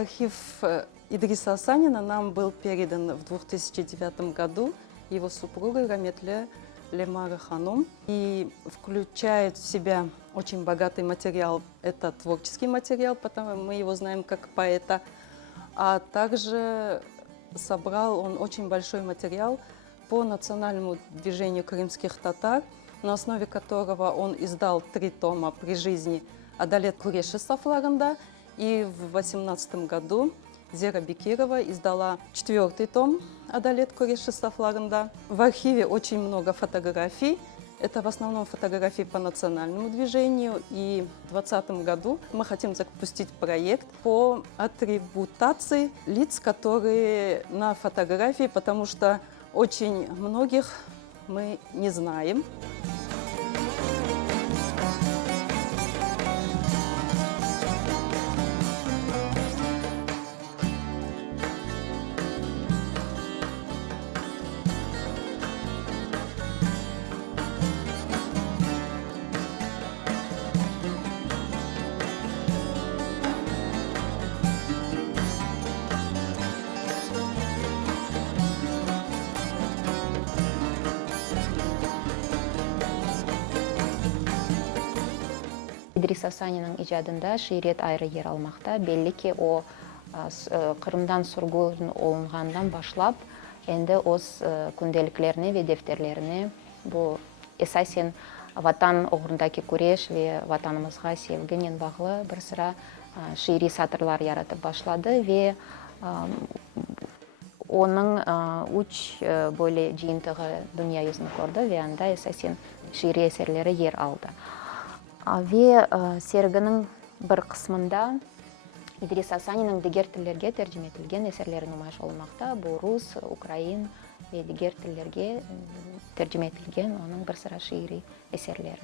Архив Идриса Асанина нам был передан в 2009 году его супругой Раметле Лемара Ханум и включает в себя очень богатый материал. Это творческий материал, потому мы его знаем как поэта, а также собрал он очень большой материал по национальному движению крымских татар, на основе которого он издал 3 тома при жизни Адалет Куреши Сафларында, и в 2018 году Зера Бекирова издала 4-й том Адалет Куреши Сафларында. В архиве очень много фотографий. Это в основном фотографии по национальному движению. И в 2020 году мы хотим запустить проект по атрибутации лиц, которые на фотографии, потому что очень многих мы не знаем. Идрис Асанинің ижадында шиірет айры ер алмақта. Белли ки о Қырымдан сұргылын олынғандан башлап, енді оз күнделіклеріне ве дефтерлеріне бұл эсасен ватан оғырындаки күреш ве ватанымызға sevгінен бағылы бір sıra шиiri сатырлар яратып башлады ве оның 3 böyle жиынтығы дүния yüzünü көрді ве анда эсасен шиiri есерлері ер алды. Ве серігінің бір қысмында Идрис Асанинің дегер тіллерге тәржім етілген есерлері нумайыш олмақта. Бұл рус, украин ве дегер тіллерге тәржім етілген оның бір sıra шиiri есерлері.